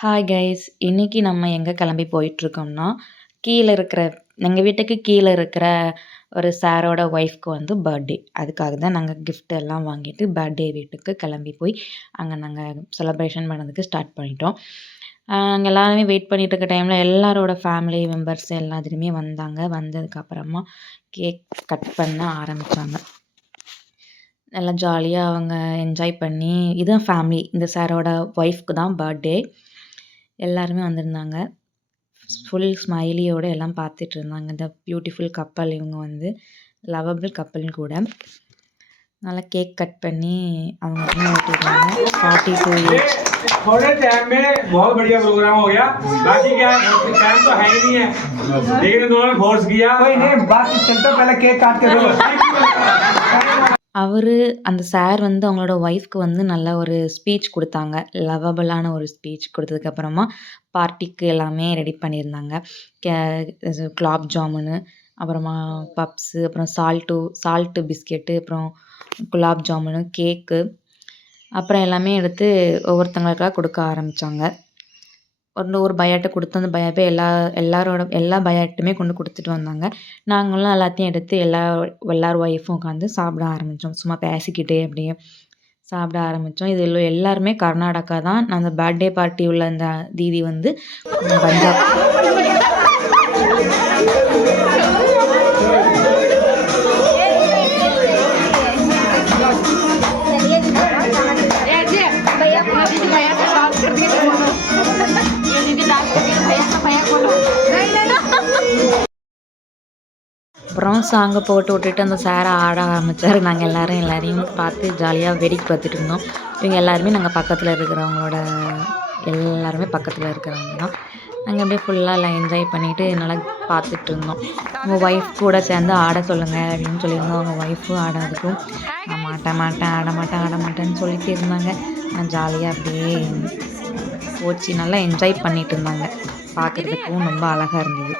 Hi guys! இன்னைக்கு நம்ம எங்க கிளம்பி போயிட்டுருக்கோம்னா, கீழ இருக்கிற எங்க வீட்டுக்கு கீழ இருக்கிற ஒரு சாரோட ஒய்ஃப்க்கு வந்து பர்த்டே. அதுக்காக தான் நாங்க கிஃப்ட் எல்லாம் வாங்கிட்டு பர்த்டே வீட்டுக்கு கிளம்பி போய், அங்க நாங்க செலிப்ரேஷன் பண்ணதுக்கு ஸ்டார்ட் பண்ணிட்டோம். அங்க எல்லாருமே வெயிட் பண்ணிட்டு இருக்க டைம்ல எல்லாரோட ஃபேமிலி மெம்பர்ஸ் எல்லாத்துலயுமே வந்தாங்க. வந்ததுக்கப்புறமா கேக் கட் பண்ண ஆரம்பிச்சாங்க. நல்லா ஜாலியா அவங்க என்ஜாய் பண்ணி இதுதான் ஃபேமிலி. இந்த சாரோட ஒய்ஃப்க்கு தான் பர்த்டே. எல்லாருமே வந்திருந்தாங்க. ஃபுல் ஸ்மைலியோட எல்லாம் பார்த்துட்டு இருந்தாங்க. இந்த பியூட்டிஃபுல் கப்பல் இவங்க வந்து லவபிள் கப்பல்னு கூட. நல்லா கேக் கட் பண்ணி அவங்க ஊட்டிட்டாங்க. 42 ஏஜ். थोड़े टाइम में बहुत बढ़िया प्रोग्राम हो गया। बाकी क्या टाइम तो है ही नहीं है, लेकिन उन्होंने फोर्स किया। कोई नहीं, बाकी चलता पहले केक काट के दो। அவரு அந்த சார் வந்து அவங்களோட ஒய்ஃப்க்கு வந்து நல்ல ஒரு ஸ்பீச் குடுத்தாங்க. லவபிளான ஒரு ஸ்பீச் குடுத்ததுக்கப்புறமா, பார்ட்டிக்கு எல்லாமே ரெடி பண்ணியிருந்தாங்க. கே இது குலாப் ஜாமுனு, அப்புறமா பப்ஸு, அப்புறம் சால்ட்டு பிஸ்கெட்டு, அப்புறம் குலாப் ஜாமுனு, கேக்கு, அப்புறம் எல்லாமே எடுத்து ஒவ்வொருத்தங்களுக்கா குடுக்க ஆரம்பிச்சாங்க. ஒரு பையாட்ட குடுத்து அந்த பையா போய் எல்லா பையாட்டுமே கொண்டு குடுத்துட்டு வந்தாங்க. நாங்களும் எல்லாத்தையும் எடுத்து எல்லார் ஒய்ஃபும் உட்காந்து சாப்பிட ஆரம்பிச்சோம். சும்மா பேசிக்கிட்டே அப்படியே சாப்பிட ஆரம்பிச்சோம். இதில எல்லாருமே கர்நாடகா தான். அந்த பர்த்டே பார்ட்டி உள்ள அந்த தீதி வந்து பஞ்சாப். அப்புறம் சாங்க போட்டு விட்டுட்டு அந்த சார் ஆட ஆரம்பிச்சாரு. நாங்க எல்லாரையும் பார்த்து ஜாலியா வேடிக்கை பார்த்துட்டு இருந்தோம். இவங்க எல்லாருமே நாங்க பக்கத்துல இருக்கிறவங்களோட எல்லாருமே பக்கத்துல இருக்கிறவங்க தான். நாங்க அப்படியே ஃபுல்லா எல்லாம் என்ஜாய் பண்ணிட்டு நல்லா பார்த்துட்டு இருந்தோம். உங்க ஒய்ஃப் கூட சேர்ந்து ஆட சொல்லுங்க அப்படின்னு சொல்லியிருந்தோம். அவங்க ஒய்ஃபும் ஆடாததுக்கும் நான் ஆட மாட்டேன்னு சொல்லிட்டு இருந்தாங்க. நான் ஜாலியா அப்படியே போச்சு. நல்லா என்ஜாய் பண்ணிட்டு இருந்தாங்க. பார்க்கறதுக்கும் ரொம்ப அழகா இருந்தது.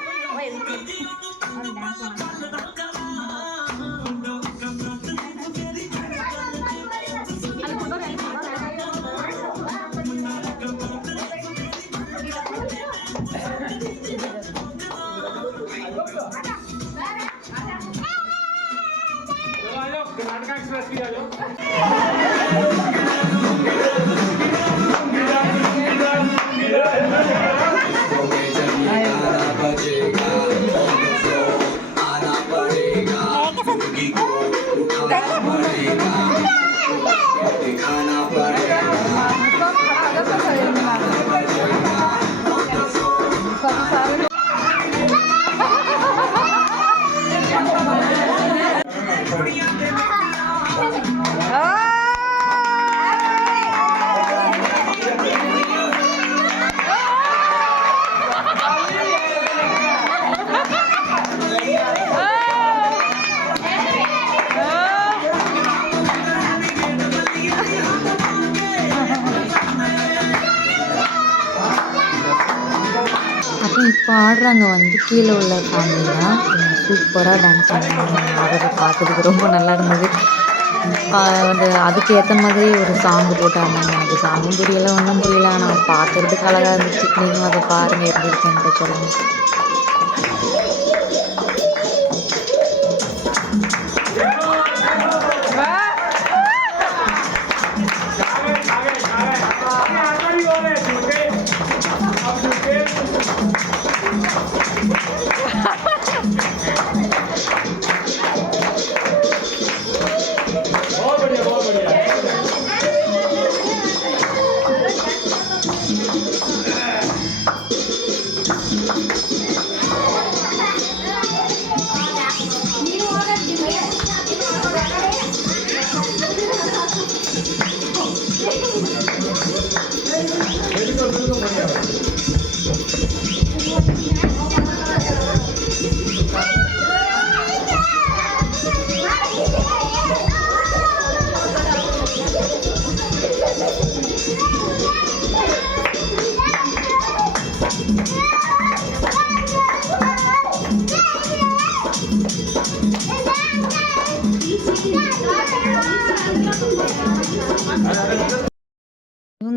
कर्नाटका एक्सप्रेस भी आ जाओ। அப்புறம் இப்போ ஆடுறாங்க வந்து கீழே உள்ள ஃபேமிலி தான். சூப்பராக டான்ஸ் ஆடுறாங்க. ஆடுறத பார்க்கறதுக்கு ரொம்ப நல்லா இருந்தது. வந்து அதுக்கு ஏற்ற மாதிரி ஒரு சாங் போட்டு ஆடினாங்க. எனக்கு சாங்கும் புரியல, ஒன்றும் புரியல. ஆனால் பார்க்கறதுக்கு அழகாக இருந்துச்சு. நீங்களும் அதை பாருங்கள், எப்படி இருக்குன்ட்டு சொல்லுங்கள்.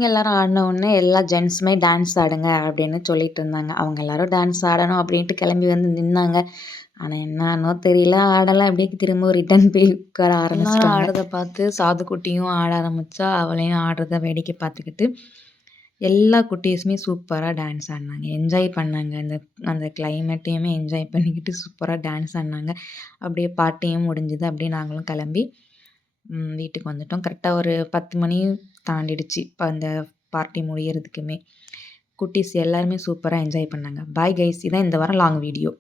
இவங்க எல்லாரும் ஆடின உடனே எல்லா ஜென்ஸுமே டான்ஸ் ஆடுங்க அப்படின்னு சொல்லிட்டு இருந்தாங்க. அவங்க எல்லாரும் டான்ஸ் ஆடணும் அப்படின்ட்டு கிளம்பி வந்து நின்னாங்க. ஆனால் என்னன்னோ தெரியல, ஆடலை. அப்படியே திரும்ப ரிட்டர்ன் போய் உட்கார ஆரம்பிச்சிட்டாங்க. ஆடுறத பார்த்து சாதுக்குட்டியும் ஆட ஆரம்பிச்சா, அவளையும் ஆடுறத வேடிக்கை பார்த்துக்கிட்டு எல்லா குட்டீஸுமே சூப்பராக டான்ஸ் ஆடினாங்க, என்ஜாய் பண்ணாங்க. அந்த அந்த கிளைமேட்டையுமே என்ஜாய் பண்ணிக்கிட்டு சூப்பராக டான்ஸ் ஆடினாங்க. அப்படியே பார்ட்டியும் முடிஞ்சுது. அப்படியே நாங்களும் கிளம்பி வீட்டுக்கு வந்துட்டோம். கரெக்டாக ஒரு 10 மணி தாண்டிடுச்சு இப்போ அந்த பார்ட்டி முடியறதுக்குமே. குட்டீஸ் எல்லாருமே சூப்பராக என்ஜாய் பண்ணாங்க. பாய் கைஸ், இதான் இந்த வாரம் லாங் வீடியோ.